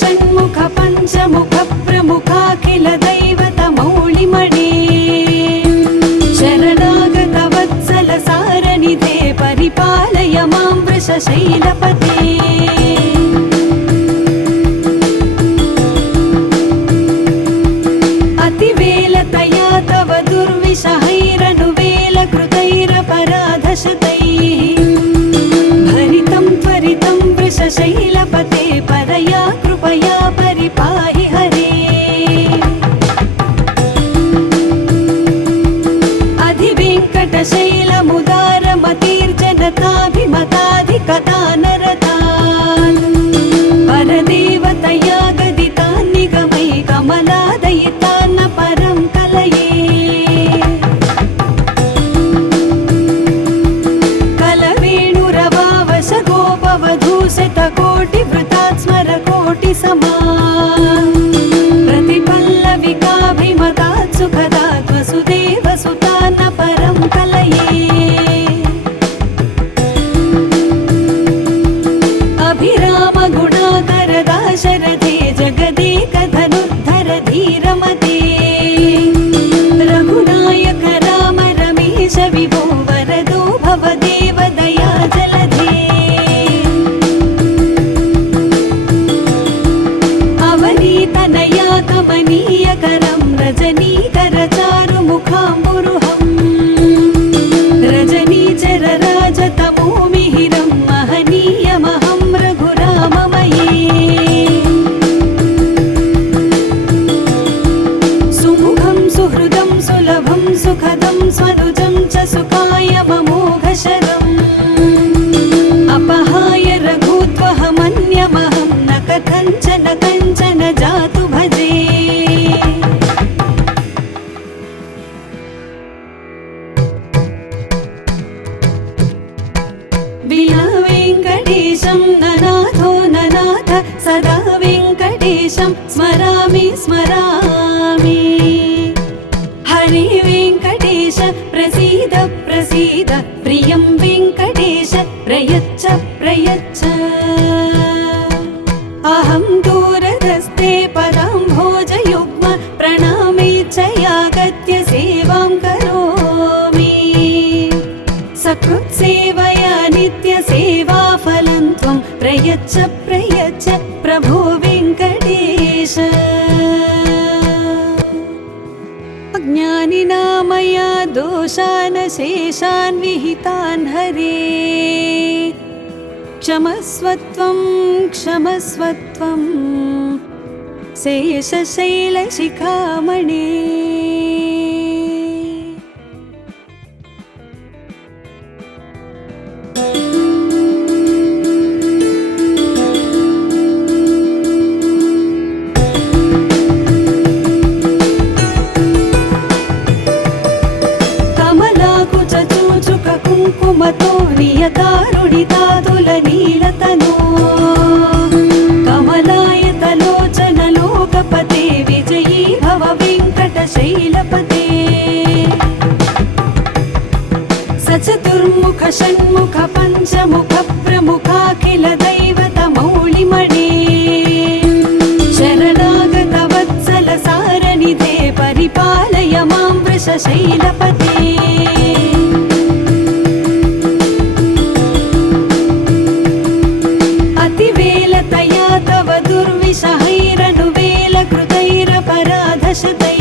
षण्मुख पञ्चमुख प्रमुखाखिल दैवत मौलिमणे शरणागत वत्सल सारनिधे परिपालय मां वृषशैलपते अतिवेलतया तव दुर्विषहैरनुवेलकृतैरपराधशतैः भरितं त्वरितं वृषशैलपते परया कृपया परिपाहि हरे अधिवेङ्कटशैलमुदारमतिर्जनताभिमताधिकदानरतान् परदेवतया गदितान् निगमै कमलादयितान्न परं कलये कलवेणुरवावश गोपवधूषितकोटिवृतात् स्मरकोटिसमा प्रतिपल्लविकाभिमतात् सुखदात् वसुदेवसुतान्न परं कलये अभिरामगुणाकरदाशरथे जगदेकधनुर्धर धीरमते रघुनायक राम रमेश विभो वरदो भवदेव दया जलधे अवनीतनया कमनीयकरं रजनीकरचारुमुखाम्बुरुहं रजनीचरराजतमोमिहिरं महनीयमहं रघुराममये सुमुखं सुहृदं सुलभं सुखदं स्वनुजं च सुखायममोघशरम् अपहाय रघुत्वहमन्यमहं न कथञ्चन कञ्चन जातु भजे विना वेङ्कटेशं ननाथो ननाथ सदा वेङ्कटेशं स्मरामि स्मरामि हरे वेङ्कटेश प्रसीद प्रसीद प्रियं वेङ्कटेश प्रयच्छ प्रयच्छ अहं दूरदस्ते पदाम्भोजयुग्म प्रणामे च यागत्य सेवां करोमि सकृत्सेवया नित्यसेवाफलं त्वं प्रयच्छ प्रयच्छ प्रभो वेङ्कटेश अज्ञानिना मया दोषान् शेषान् विहितान् हरे क्षमस्वत्वं क्षमस्वत्वं शेषशैलशिखामणे कुङ्कुमतो नियतारुणितातुलनीलतनो कमलायतलोचन लोकपते विजयी भव वेङ्कटशैलपते सचतुर्मुख षण्मुख पञ्चमुख प्रमुखाखिल दैवत मौलिमणे शरणागत वत्सल सारनिधे परिपालय मां वृषशैलपते अतिवेलतया तव दुर्विषहैरनुवेलकृतैरपराधशतैः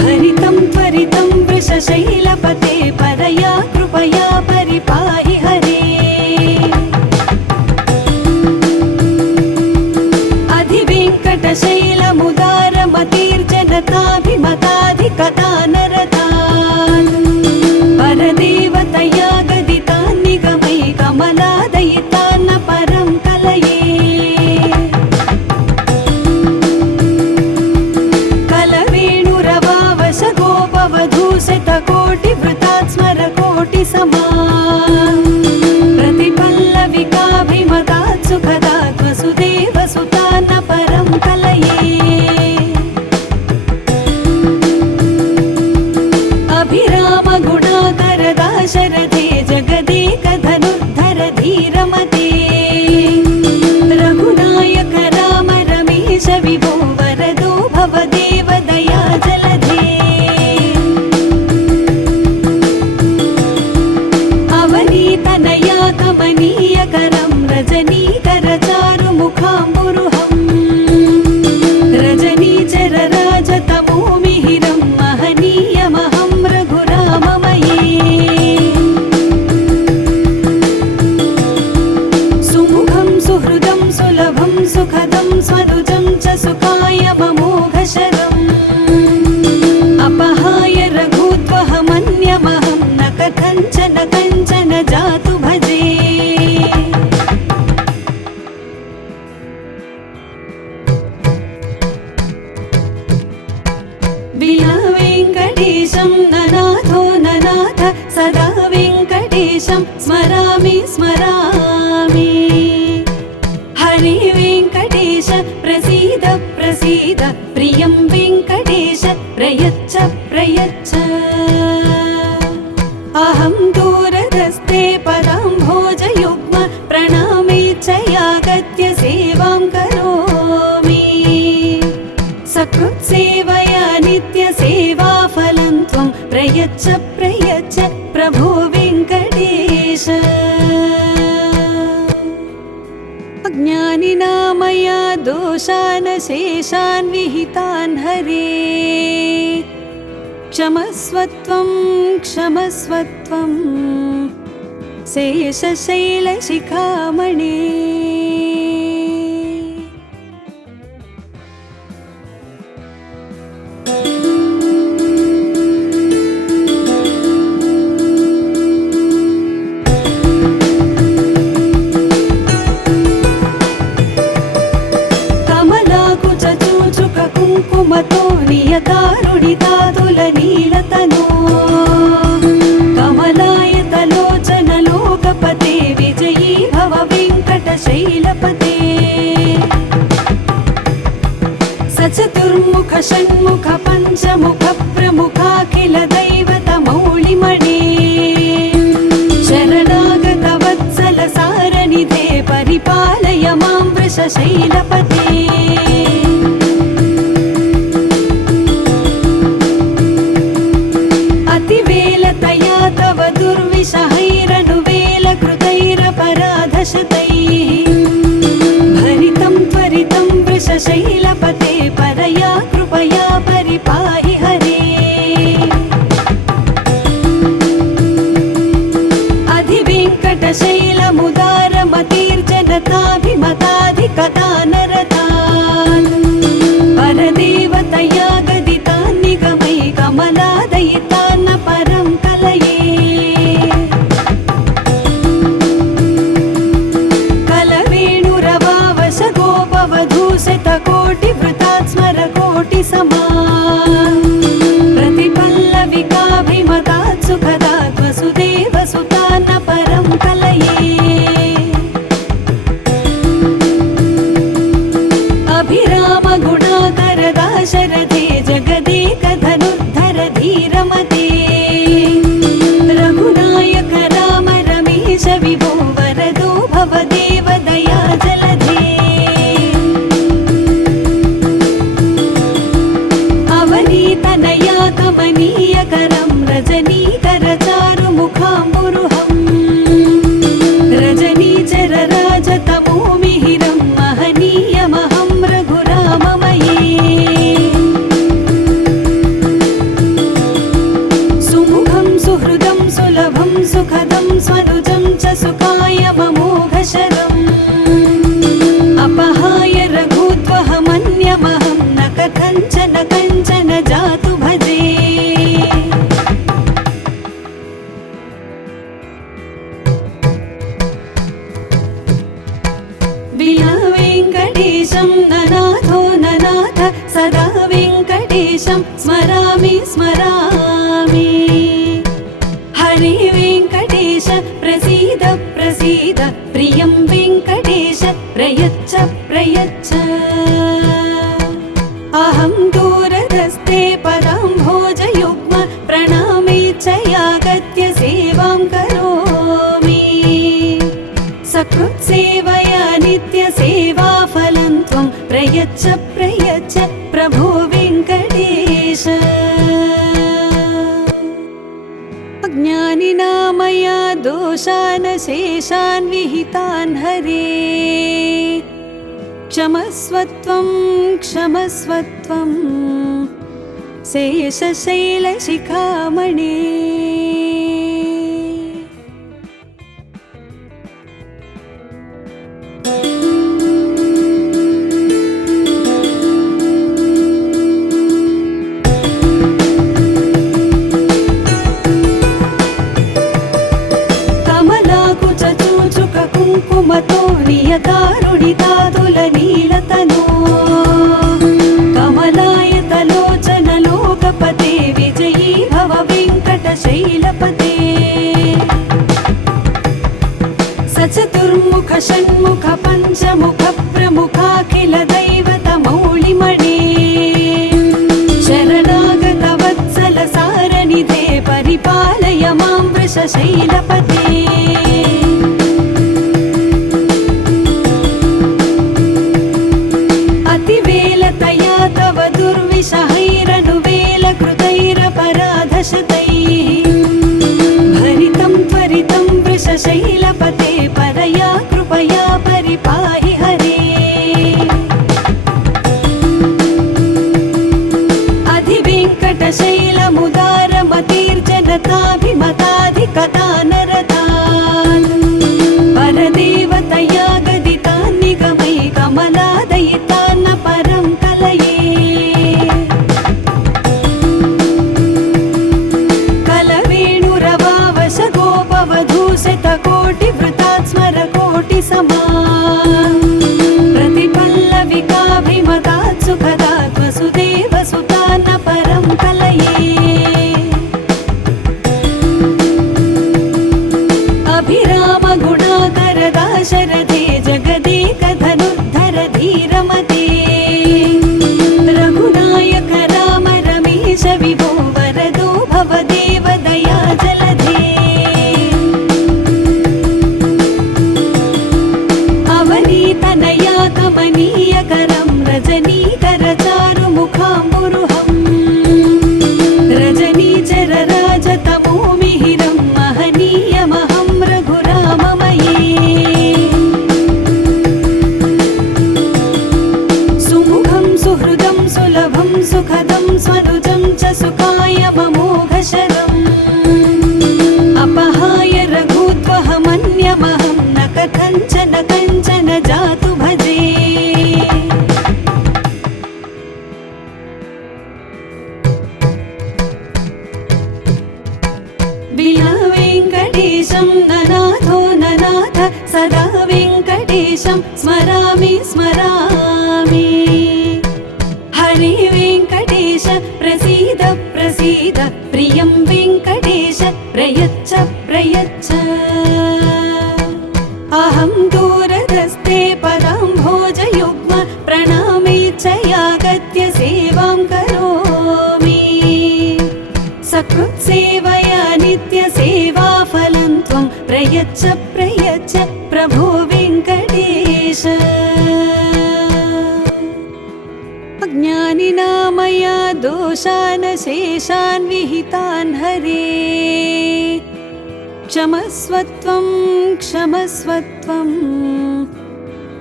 भरितं त्वरितं वृषशैलपते परया कृपया परिपाहि हरे अधिवेङ्कटशैलमुदारमतिर्जनताभिमताधिकदानरतान् परदेवतया गदितान् निगमै कमलादयितान्न परं कलये कलवेणुरवावश गोपवधूषितकोटिवृतात् स्मरकोटिसमा प्रतिपल्लविकाभिमतात् सुखदात् वसुदेवसुतान्न परं कलये अभिरामगुणाकरदाशरथे जगदेकधनुर्धर धीरमते रघुनायक रजनीकरं रजनीकरचारुमुखाम्बुरुहम् रजनीचरराजतमोमिहिरं महनीयमहं रघुराममये सुमुखं सुहृदं सुलभं सुखदं स्वनुजं च सुखायममोघशरम् अपहाय रघुत्वहमन्यमहं न कथञ्चन कञ्चन जातु भजे विना वेङ्कटेशं ननाथो ननाथ सदा वेङ्कटेशं स्मरामि स्मरामि हरे वेङ्कटेश प्रसीद प्रसीद प्रियं वेङ्कटेश प्रयच्छ प्रयच्छ अहं दूरदस्ते पदाम्भोजयुग्म प्रणामे च यागत्य सेवां करोमि सकृत्सेवया नित्यसेवाफलं त्वं प्रयच्छ प्रयच्छ प्रभो वेङ्कटेश अज्ञानिना मया दोषान् शेषान् विहितान् हरे क्षमस्वत्वं क्षमस्वत्वं शेषशैलशिखामणे कुङ्कुमतो नियतारुणितातुलनीलतनो कमलायतलोचनलोकपते विजयी भव वेङ्कटशैलपते सचतुर्मुख षण्मुख पञ्चमुख प्रमुखाखिल दैवतमौलिमणे शरणागत वत्सल सारनिधे परिपालय मां वृषशैलपते अतिवेलतया तव दुर्विषहैरनुवेलकृतैरपराधशतैः भरितं त्वरितं वृषशैलपते परया कृपया परिपाहि हरे अधिवेङ्कटशैलमुदारमतिर्जनताभिमताधिकदानरतान् परदेवतया गदितान् निगमै कमलादयितान् परं कलये कलवेणुरवावश गोपवधूशतकोटिवृतात् स्मरकोटिसमा प्रतिपल्लविकाभिमतात् सुखदात् वसुदेवसुतान् परं कलये अभिरामगुणाकरदाशरथे जगदेकधनुर्धर धीरमते रघुनायक राम रमेश विभो वरदो भवदेव दया जलधे अवनीतनया कमनीयकरं रजनीकरचारुमुखाम्बुरुहम् रजनीचरराजतमोमिहिरं महनीयमहं रघुराममये सुमुखं सुहृदं सुलभं सुखदं स्वनुजं च सुखायममोघशरम् अपहाय रघुत्वहमन्यमहं न कथञ्चन कञ्चन जातु भजे विना वेङ्कटेशं ननाथो ननाथ सदा वेङ्कटेशं स्मरामि स्मरामि हरे वेङ्कटेश प्रसीद प्रसीद प्रियं वेङ्कटेश प्रयच्छ प्रयच्छ अहं दूरदस्ते पदाम्भोजयुग्म प्रणामे च यागत्य सेवां करोमि सकृत्सेवया नित्यसेवाफलं त्वं प्रयच्छ प्रयच्छ प्रभो वेङ्कटेश अज्ञानिना मया दोषान् शेषान् विहितान् हरे क्षमस्वत्वं क्षमस्वत्वं शेषशैलशिखामणे కుంకుమతో నియతారుణితాతులనీలతనో కమలాయతలోచన లోకపతే విజయీ భవ వెంకటశైలపతే సచతుర్ముఖ షణ్ముఖ పంచముఖ ప్రముఖాఖిల దైవత మౌళిమణే శరణాగత వత్సల సారనిధే పరిపాలయ మాం వృషశైలపతే भरितं त्वरितं वृषशैलपते परया कृपया परिपाहि हरे अधिवेङ्कटशैलमुदारमतिर्जनताभिमताधिकता नरतान् परदेवतया गदितान् निगमै कमलादयितान्न परं कलये कोटिवृतात् स्मरकोटिसमा प्रतिपल्लविकाभिमतात् सुखदात् वसुदेवसुतान्न परं कलये अभिरामगुणाकरदाशरथे जगदेकधनुर्धर धीरमते रघुनायक राम रमेश विभो वरदो भवदेव दया जलधे तनया कमनीयकरं रजनीकरचारुमुखाम्बुरुहं रजनीचरराजतमो मिहिरं महनीयमहं रघुराममये सुमुखं सुहृदं सुलभं सुखदं स्वनुजं च सुखायममोघशरम् अपहाय रघुत्वहमन्यमहं न कथञ्चन कञ्चन जातु भजे विना वेङ्कटेशं ननाथो ननाथ सदा वेङ्कटेशं स्मरामि स्मरामि हरे वेङ्कटेश प्रसीद प्रसीद प्रियं वेङ्कटेश प्रयच्छ प्रयच्छ अहं दूरदस्ते पदाम्भोजयुग्म प्रणामेच्छयागत्य सेवां करोमि सकृत्सेवया नित्यसेवाफलं त्वं प्रयच्छ प्रयच्छ प्रभो वेङ्कटेश अज्ञानिना मया दोषान् शेषान् विहितान् हरे क्षमस्वत्वं क्षमस्वत्वं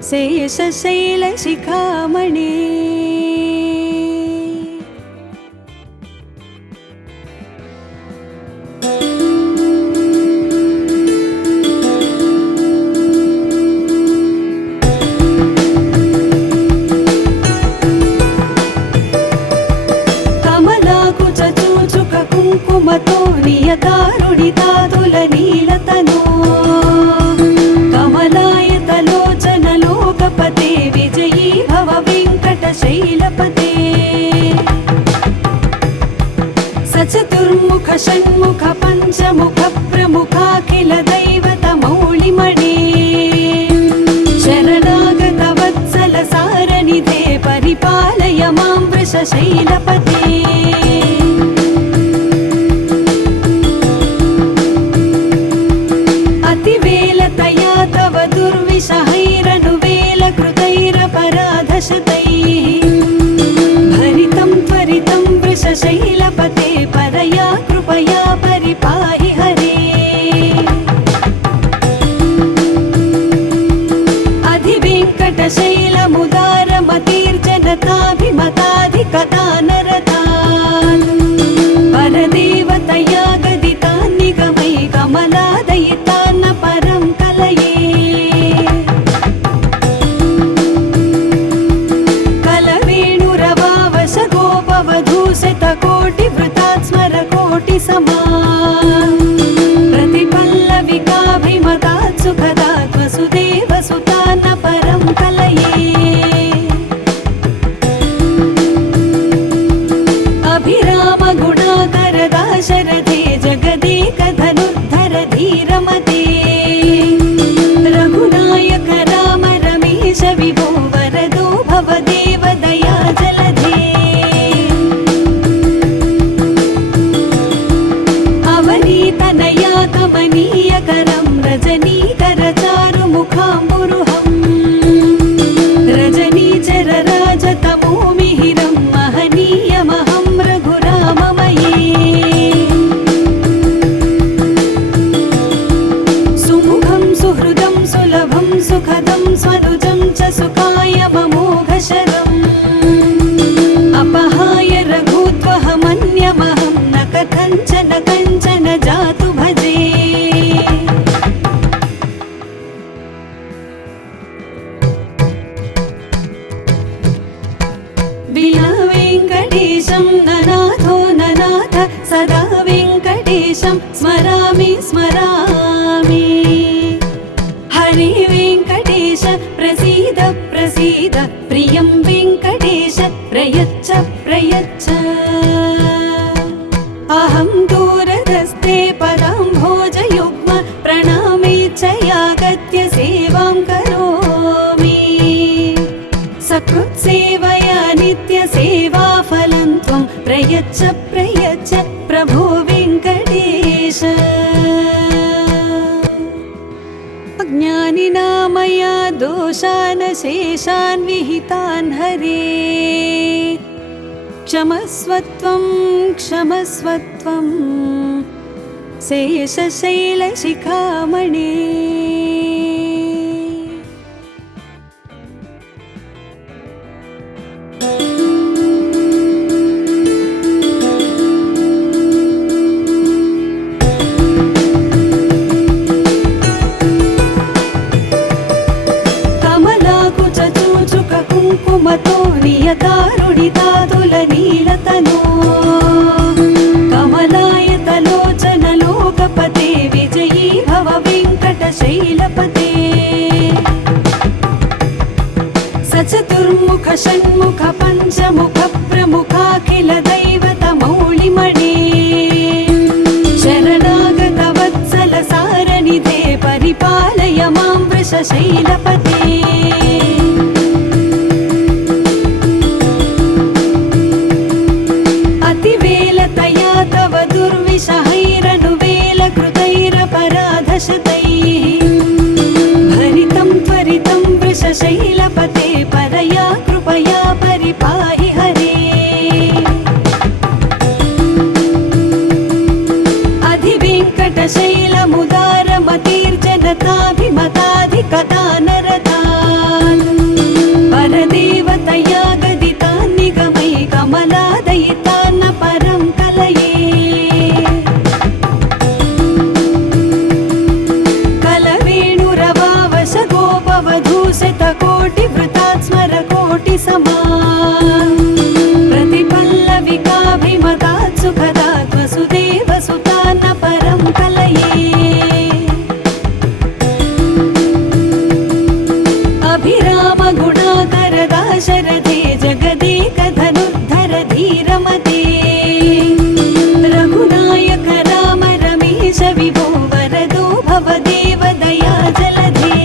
शेषशैलशिखामणे कमलाकुचूचुक कुङ्कुमतो नियतारुणितातुलनीलतनो कमलायतलोचन लोकपते विजयी भव वेङ्कटशैलपते सचतुर्मुख षण्मुख पंचमुख प्रमुखाखिल दैवत मौळिमणे शरणागत वत्सल सारनिधे परिपालय मां वृषशैलपते अतिवेलतया तव दुर्विषहैरनुवेलकृतैरपराधशतैः भरितं त्वरितं वृषशैलपते परया कृपया परिपाहि हरे धीरमते रघुनायक राम रमेश विभो वरदो भवदेव दया जलधे अवनीतनया कमनीयकरं रजनीकर चारुमुखाम्बुरुहं रजनीचर राजतमोमिहिरं महनीयमहं रघुराममये सुमुखं सुहृदं सुलभं सुखदं स्वनुजं च सुखायममोघशरम् अपहाय रघुत्वहमन्यमहं न कथञ्चन कञ्चन जातु भजे विना वेङ्कटेशं ननाथो ननाथ सदा वेङ्कटेशं स्मरामि स्मरामि हरे वेङ्कटेश प्रसीद प्रसीद प्रियं वेङ्कटेश प्रयच्छ प्रयच्छ अहं दूरदस्ते पदाम्भोजयुग्म प्रणामे च यागत्य सेवां करोमि सकृत्सेवया नित्यसेवाफलं त्वं प्रयच्छ प्रयच्छ प्रभो वेङ्कटेश अज्ञानिना मया दोषान् शेषान् विहितान् हरे क्षमस्वत्वं क्षमस्वत्वं शेषशैलशिखामणे कुङ्कुमतो नियतारुणितातुलनीलतनो कमलायतलोचनलोकपते विजयी भव वेङ्कटशैलपते सचतुर्मुख षण्मुख पञ्चमुख प्रमुखाखिल दैवतमौलिमणे शरणागत वत्सल सारनिधे परिपालय मां वृषशैलपते अतिवेलतया तव दुर्विषहैरनुवेलकृतैरपराधशतैः भरितं त्वरितं वृषशैलपते परया कृपया परिपाहि हरे अधिवेङ्कटशैलमुदारमतीर्जनताभिमताधिकदानरतान् परदेवतया गदितान् निगमै कमलादयितान्न परं कलये कलवेणुरवावश गोपवधूशतकोटिवृतात् स्मरकोटिसमा प्रतिपल्लविकाभिमतात् सुखदात् वसुदेवसुतान्न परं कलये अभिरामगुणाकर दाशरथे जगदेकधनुर्धर धीरमते रघुनायक राम रमेश विभो वरदो भवदेव दया जलधे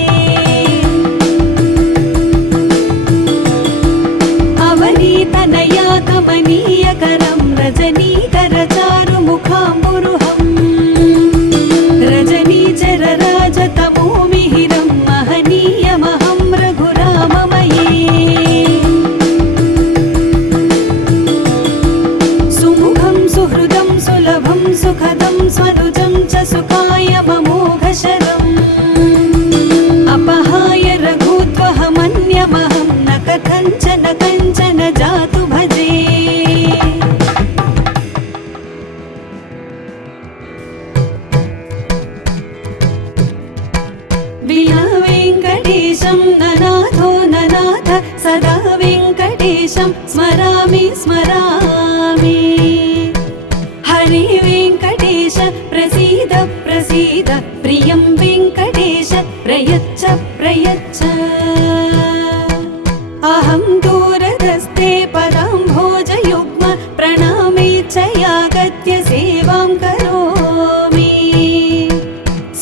अवनीतनया कमनीयकरं रजनीकर चारुमुखाम्बुरुहं रजनीचर राजतमोमिहिरं महनीयमहं रघुराममये सुमुखं सुहृदं सुलभं सुखदं स्वनुजं च सुखायममोघशरम् अपहाय रघुत्वहमन्यमहं न कथञ्चन कञ्चन जातु भजे विना वेङ्कटेशं ननाथो ननाथ सदा वेङ्कटेशं स्मरामि स्मरामि हरे वेङ्कटेश प्रसीद प्रसीद प्रियं वेङ्कटेश प्रयच्छ प्रयच्छ अहं दूरदस्ते पदाम्भोजयुग्म प्रणामे च यागत्य सेवां करोमि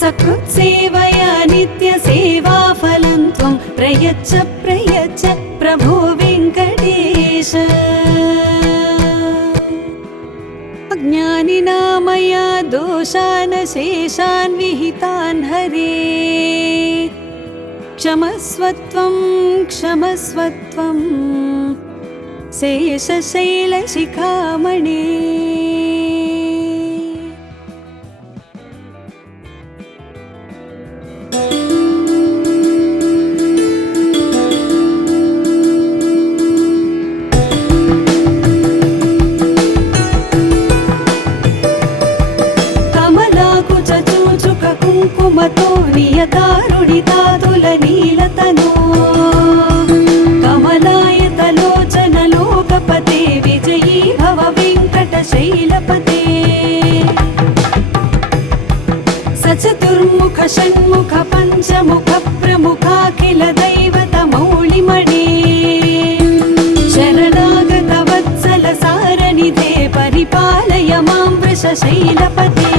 सकृत्सेवया नित्यसेवाफलं त्वं प्रयच्छ प्रयच्छ प्रभो वेङ्कटेश। अज्ञानिना मया दोषान् शेषान् विहितान् हरे क्षमस्वत्वं क्षमस्वत्वं शेषशैलशिखामणे। कुङ्कुमतो नियतारुणितातुलनीलतनो कमलायतलोचनलोकपते विजयी भव वेङ्कटशैलपते। सचतुर्मुख षण्मुख पञ्चमुख प्रमुखाखिल दैवतमौलिमणे शरणागत वत्सल सारनिधे परिपालय मां वृषशैलपते।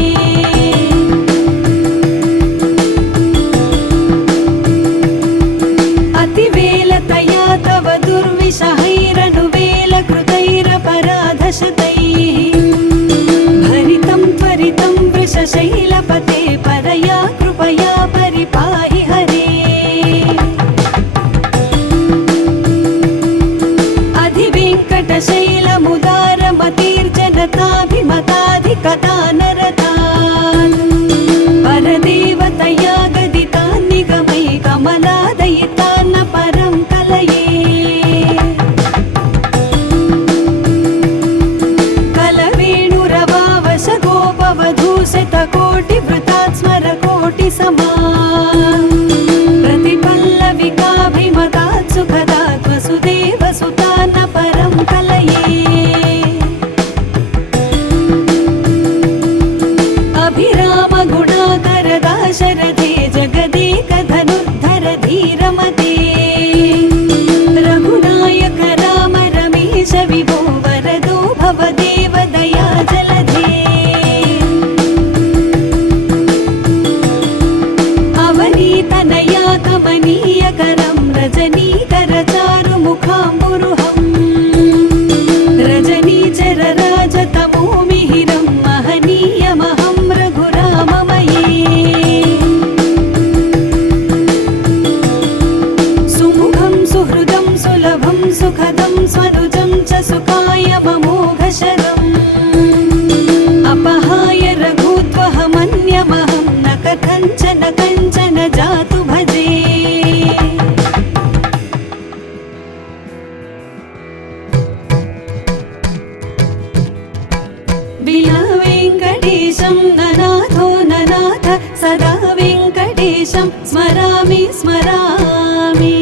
अतिवेलतया तव दुर्विषहैरनुवेलकृतैरपराधशतैः भरितं त्वरितं वृषशैलपते परया कृपया परिपाहि हरे। अधिवेङ्कटशैलमुदारमतिर्जनताभिमताधिकदानरतान् परदेवतया गदितान् निगमै कमलादयितान्न परं कलये। कलवेणुरवावश गोपवधूशतकोटिवृतात् स्मरकोटिसमा प्रतिपल्लविकाभिमतात् सुखदात् वसुदेवसुतान्न परं कलये। अभिरामगुणाकर दाशरथे जगदेकधनुर्धर धीरमते रघुनायक राम रमेश विभो वरदो भवदेव दया जलधे। अवनीतनया कमनीयकरं रजनीकर चारुमुखाम्बुरुहं रजनीचर राजतमो मिहिरं महनीयमहं रघुराममये। सुमुखं सुहृदं सुलभं सुखदं स्वनुजं च सुखाय ममोघशरम् अपहाय रघुत्वहमन्यमहं न कथञ्चन कञ्चन जातु भजे। विना वेङ्कटेशं ननाथो ननाथ सदा वेङ्कटेशं स्मरामि स्मरामि।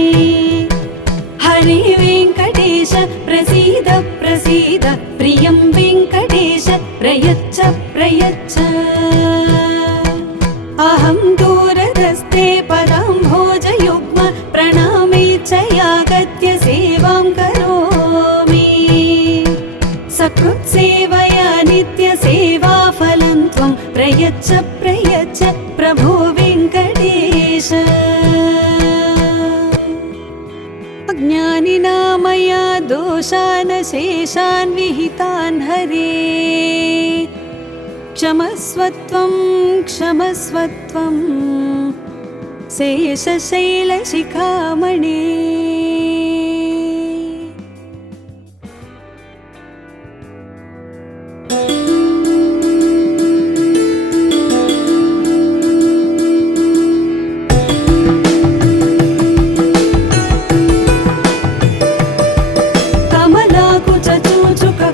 हरे वेङ्कटेश प्रसीद प्रसीद प्रियं वेङ्कटेश प्रयच्छ प्रयच्छ। अहं दूरदस्ते पदाम्भोजयुग्म प्रणामे च यागत्य सेवां करोमि। सकृत्सेवया नित्यसेवाफलं त्वं प्रयच्छ प्रयच्छ प्रभो वेङ्कटेश। अज्ञानिना मया दोषान् शेषान् विहितान् हरे क्षमस्वत्वं क्षमस्वत्वं शेषशैलशिखामणे।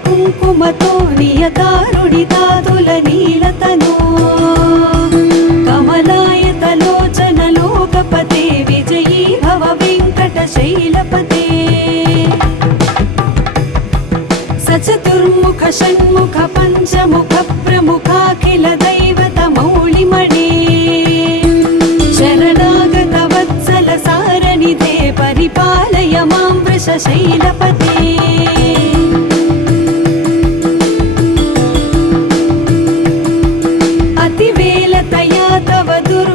कुङ्कुमतो नियतारुणितातुलनीलतनो कमलायतलोचनलोकपते विजयी भव वेङ्कटशैलपते। सचतुर्मुख षण्मुख पञ्चमुख प्रमुखाखिल दैवतमौलिमणे शरणागत वत्सल सारनिधे परिपालय मां वृषशैलपते। अतिवेलतया तव दुर्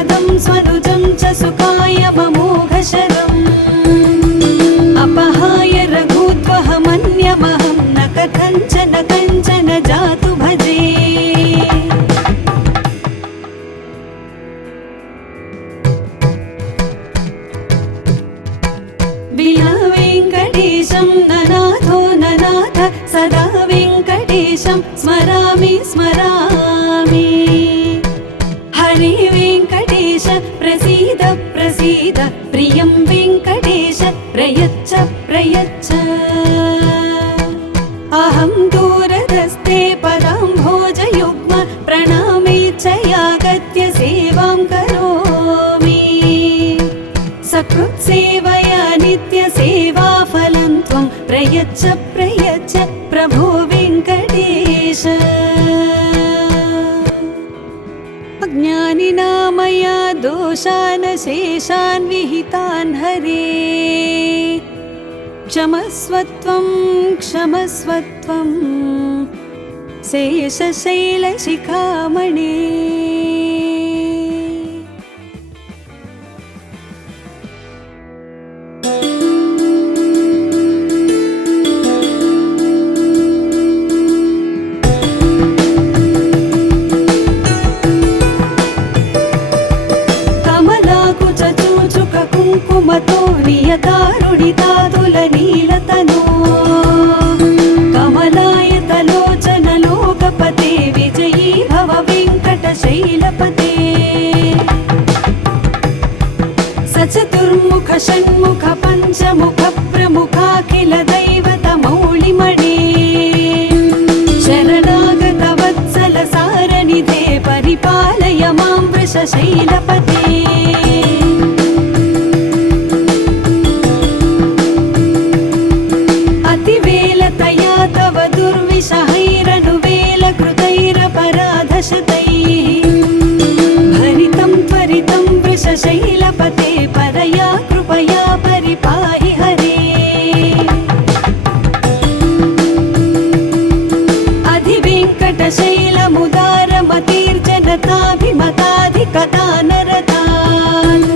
सुखदं स्वनुजं च सुखाय ममोघशरम् अपहाय रघुत्वहमन्यमहं न कथञ्चन कञ्चन जातु भजे। विना वेङ्कटेशं ननाथो ननाथ सदा वेङ्कटेशं स्मरामि स्मरामि। हरे वेङ्कटेश प्रसीद प्रसीद प्रियं वेङ्कटेश प्रयच्छ प्रयच्छ। अहं दूरदस्ते पदाम्भोजयुग्म प्रणामे च यागत्य सेवां करोमि। सकृत्सेवया नित्यसेवाफलं त्वं प्रयच्छ प्रयच्छ प्रभो वेङ्कटेश। अज्ञानिना मया दोषान् शेषान् विहितान् हरे क्षमस्व त्वं क्षमस्व त्वं शेषशैलशिखामणे। कुङ्कुमतो नियतारुणितातुलनीलतनो कमलायतलोचन लोकपते विजयी भव वेङ्कटशैलपते। सचतुर्मुख षण्मुख पञ्चमुख प्रमुखाखिल दैवतमौलिमणे शरणागत वत्सल सारनिधे परिपालय मां वृषशैलपते। अतिवेलतया तव दुर्विषहैरनुवेलकृतैरपराधशतैः भरितं त्वरितं वृषशैलपते परया कृपया परिपाहि हरे। अधिवेङ्कटशैलमुदारमतिर्जनताभिमताधिकदानरतान्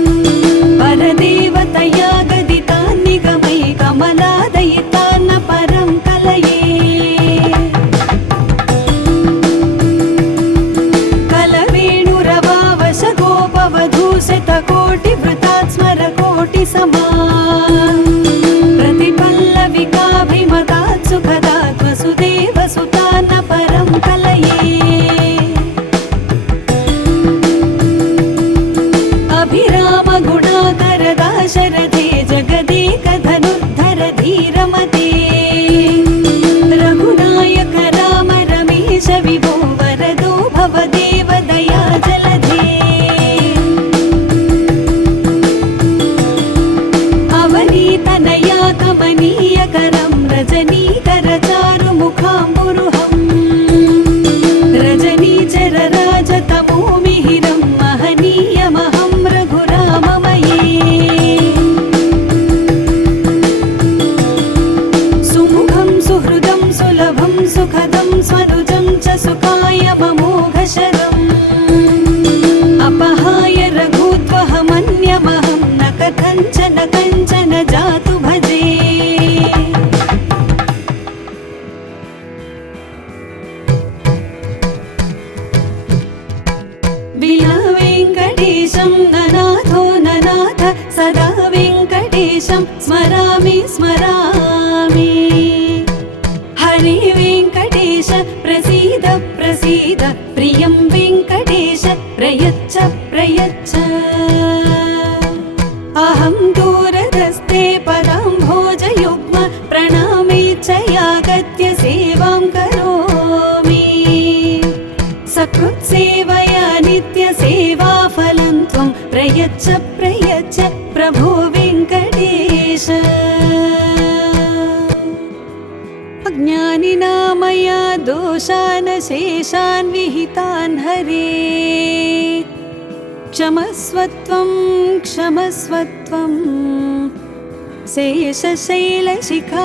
परदेवतया गदितान् निगमै कमलादयितान् परं कलये। कलवेणुरवावश गोपवधूषितकोटिवृतात् स्मरकोटिसमान् प्रतिपल्लविकाभिमतात् सुखदात् वसुदेवसुतान् परं कलये। अभिराम गुणाकर दाशरथे जगदेकधनुर्धर धीरमते रघुनायक राम रमेश विभो वरदो भवदेव दया जलधे। अवनीतनया कमनीयकरं रजनीकर चारुमुखाम्बुरुहम् रजनीचर राजतमो मिहिरं महनीयमहं रघुराममये। सुमुखं सुहृदं सुलभं सुखदं स्वनुजं च सुखाय ममोघशरम् अपहाय रघुत्वहमन्यमहं न कथञ्चन कञ्चन जातु भजे। विना वेङ्कटेशं ननाथो ननाथ सदा वेङ्कटेशं स्मरामि स्मरामि। हरे वेङ्कटेश प्रसीद प्रसीद प्रियं वेङ्कटेश प्रयच्छ प्रयच्छ। अहं दूरदस्ते पदाम्भोजयुग्म प्रणामे च यागत्य सेवां करोमि। सकृत्सेवया नित्यसेवाफलं त्वं प्रयच्छ प्रयच्छ प्रभो वेङ्कटेश। अज्ञानिना मया दोषान् शेषान् विहितान् हरे क्षमस्व त्वं क्षमस्व त्वं शेषशैलशिखामणे।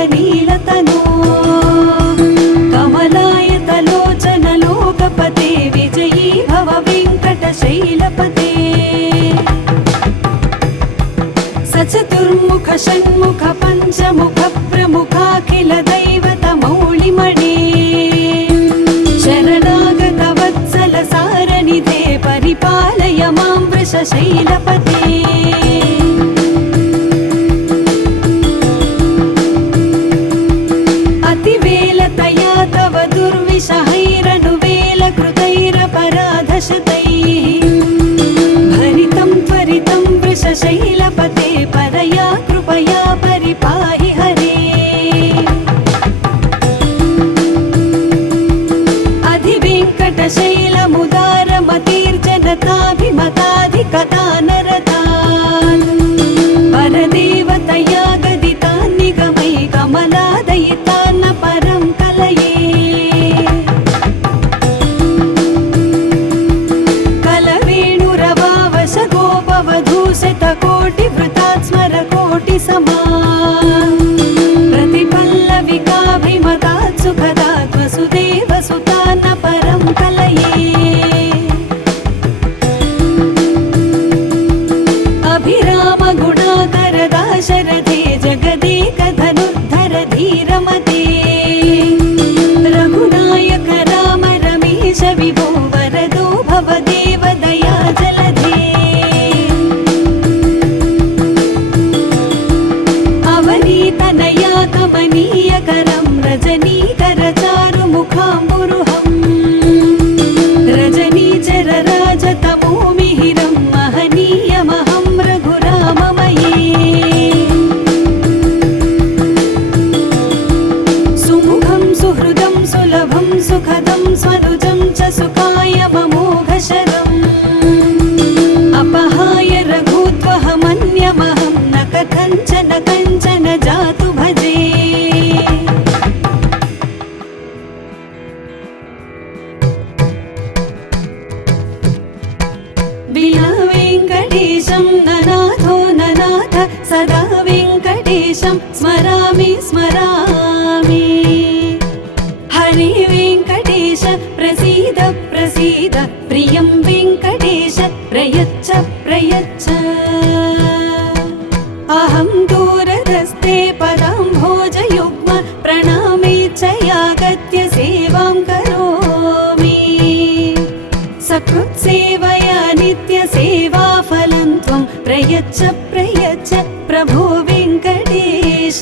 तुलनीलतनो कमलायतलोचन लोकपते विजयी भव वेङ्कटशैलपते सचतुर्मुख षण्मुख पञ्चमुख प्रमुखाखिल दैवत मौलिमणे शरणागत वत्सल सारनिधे परिपालय मां वृषशैलपते अतिवेलतया तव दुर्विषहैरनुवेलकृतैरपराधशतैः भरितं त्वरितं वृषशैलपते परया कृपया परिपाहि हरे अधिवेङ्कटशैलमुदारमतिर्जनताभिमताधिकदानरतान् परदेवतया गदितान् निगमै कमलादयितान्न परं कलये कलवेणुरवावश गोपवधूशतकोटिवृतात् स्मरकोटिसमा प्रतिपल्लविकाभिमतात् सुखदात् वसुदेवसुतान्न परं कलये अभिरामगुणाकर दाशरथे जगदेकधनुर्धर धीरमते रघुनायक राम रमेश विभो वरदो भवदेव दया जलधे अवनीतनया कमनीयकरं रजनीकर चारुमुखाम्बुरुहम् रजनीचर राजतमो मिहिरं महनीयमहं रघुराममये सुमुखं सुहृदं सुलभं सुखदं स्वनुजं च सुखायममोघशरम् अपहाय रघुत्वहमन्यमहं न कथञ्चन कञ्चन जातु भजे विना वेङ्कटेशं ननाथो ननाथ सदा वेङ्कटेशं स्मरामि स्मरामि हरे वेङ्कटेश प्रसीद प्रसीद प्रियं वेङ्कटेश प्रयच्छ प्रयच्छ अहं दूरदस्ते पदाम्भोजयुग्म प्रणामेच्छयागत्य सेवां करोमि सकृत्सेवया नित्यसेवाफलं त्वं प्रयच्छ प्रयच्छ प्रभो वेङ्कटेश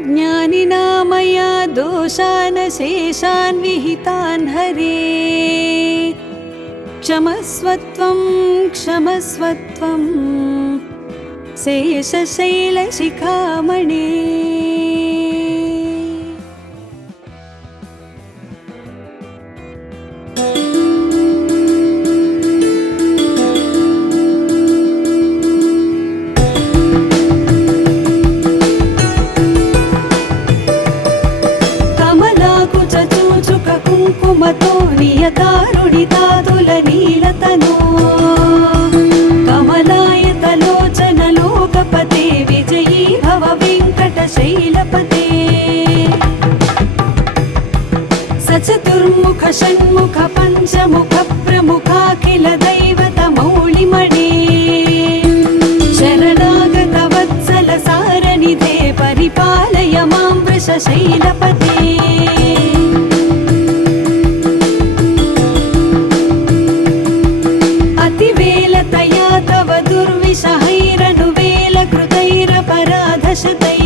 अज्ञानिना मया दोषान् शेषान् विहितान् हरे क्षमस्वत्वं क्षमस्वत्वं शेषशैलशिखामणे कुङ्कुमतो नियतारुणिता तुलनीलतनो कमलायतलोचन लोकपते विजयी भव वेङ्कटशैलपते सचतुर्मुख षण्मुख पञ्चमुख प्रमुखाखिल दैवत मौलिमणे शरणागत वत्सल सारनिधे परिपालय मां वृषशैलपते अतिवेलतया तव दुर्विषहैरनुवेलकृतैरपराधशतैः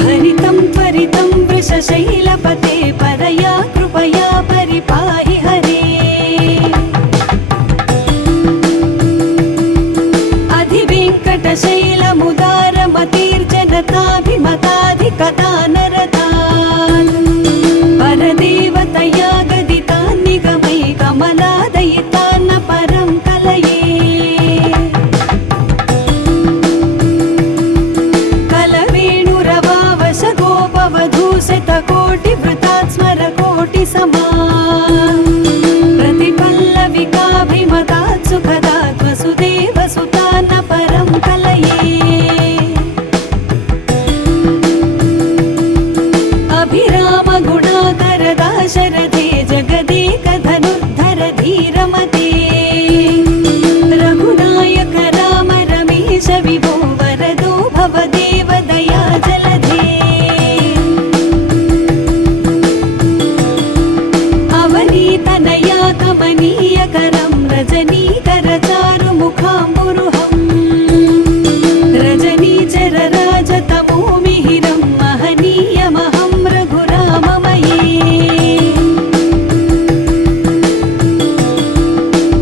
भरितं त्वरितं वृषशैलपते परया कृपया परिपाहि हरे अधिवेङ्कटशैलमुदारमतिर्जनताभिमताधिकदानरतान् परदेवतया गदितान् निगमै कमलादयितान्न परं कलये भवदेव दया जलधे अवनीतनया कमनीयकरं रजनीकरचारुमुखाम्बुरुहं रजनीचरराजतमोमिहिरं महनीयमहं रघुराममये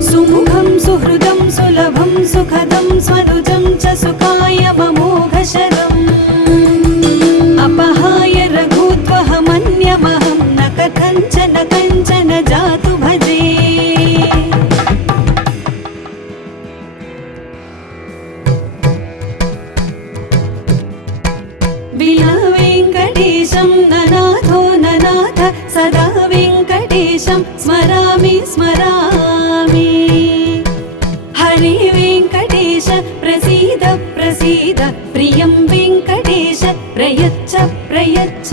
सुमुखं सुहृदं सुलभं सुखदं स्वनुजं च सुखायममोघशरम् अपहाय रघुत्वहमन्यमहं न कथञ्चन कञ्चन जातु भजे विना वेङ्कटेशं ननाथो ननाथ सदा वेङ्कटेशं स्मरामि स्मरामि हरे वेङ्कटेश प्रसीद प्रसीद प्रियं वेङ्कटेश प्रयच्छ प्रयच्छ